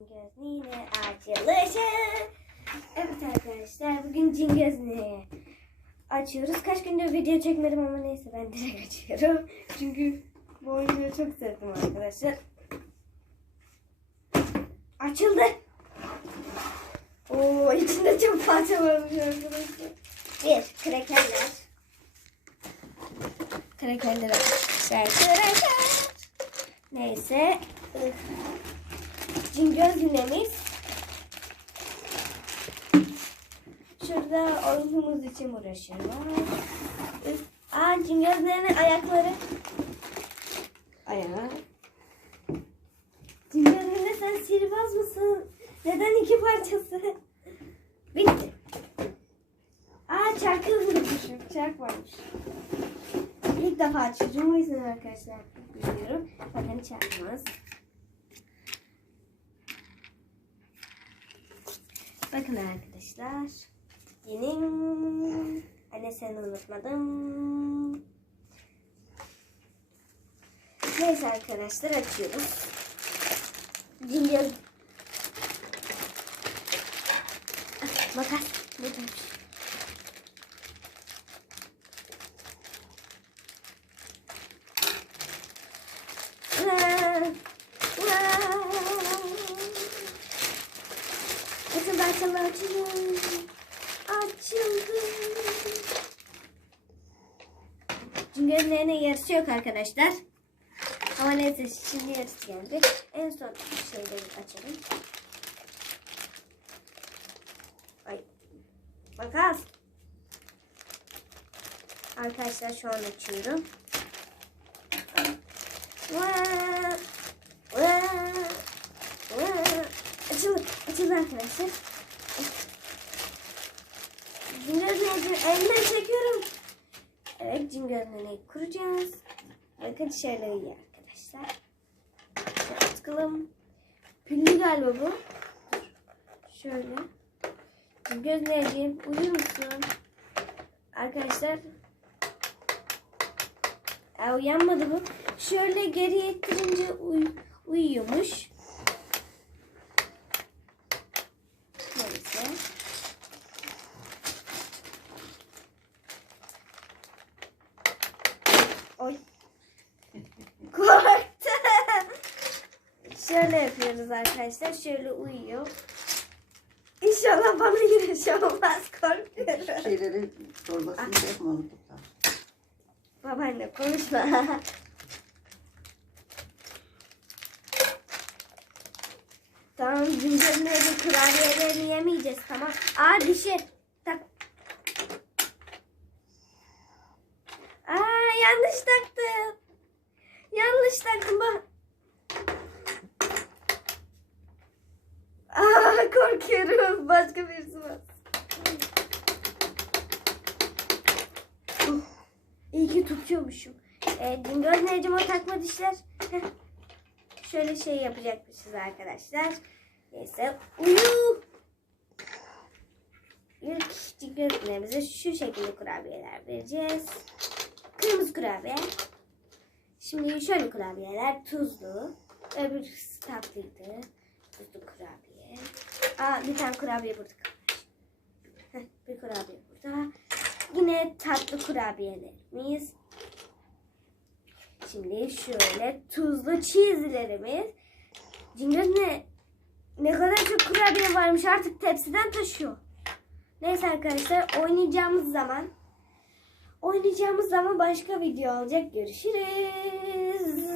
Gözlüğüne açılışı. Evet arkadaşlar bugün cin açıyoruz. Kaç gündür video çekmedim ama neyse ben direkt açıyorum. Çünkü bu oyunu çok sevdim arkadaşlar. Açıldı. Oo içinde çok parça varmış arkadaşlar. Bir krekerler. Krekerler arkadaşlar. Kreker. Neyse. Cingöz yünemiz. Şurada oyunumuz için uğraşıyorlar. Aa cingözlerin ayakları. Ayağı. Cingözlerinde sen sihirbaz mısın? Neden iki parçası? Bitti. Aa çarkı unutmuşum. Çark varmış. İlk defa açıyorum. O yüzden arkadaşlar biliyorum. Bakın çarkımız. Bakın arkadaşlar. Benim anne seni unutmadım. Neyse arkadaşlar açıyoruz. Cingöz. Ah, Makas. Açıldı açıldı açıldı. Cingözlerine yarısı yok arkadaşlar. Ama neyse şimdi yarısı geldi. En son şeyleri açalım. Ay. Makas. Arkadaşlar şu an açıyorum. Açıldı. Açıldı arkadaşlar. Elimden çekiyorum. Evet cingözlerini kuracağız. Bakın şöyle iyi arkadaşlar. Şöyle tıkalım. Pilli galiba bu. Şöyle. Cingözlerciğim uyuyor musun? Arkadaşlar. Aa, uyanmadı bu. Şöyle geriye ittirince uy uyuyormuş. Neyse. Oy. Korktu. Şöyle yapıyoruz arkadaşlar. Şöyle uyuyor. İnşallah bana yine şey olmaz. Korkuyorum. Şeyleri çorbasını yapma onu tutar. Babaanne konuşma. tamam zincirleri kurabiyelerini yemeyeceğiz tamam. Aa dişi. Tak. Aa yanlış taktım. Yanlış taktım bak. Aa korkuyorum. Başka birisi var. İyi ki tutuyormuşum. E, Dingöz Necimo takma dişler. Heh. Şöyle şey yapacakmışız arkadaşlar. Neyse. Uyu. İlk bize şu şekilde kurabiyeler vereceğiz. Kırmızı kurabiye. Şimdi şöyle kurabiyeler tuzlu. Öbür tatlıydı. Tuzlu kurabiye. Aa bir tane kurabiye burada kalmış. Bir kurabiye burada. Yine tatlı kurabiyelerimiz. Şimdi şöyle tuzlu cheese'lerimiz. Cingöz ne? Ne kadar çok kurabiye varmış artık tepsiden taşıyor. Neyse arkadaşlar oynayacağımız zaman oynayacağımız zaman başka video olacak. Görüşürüz.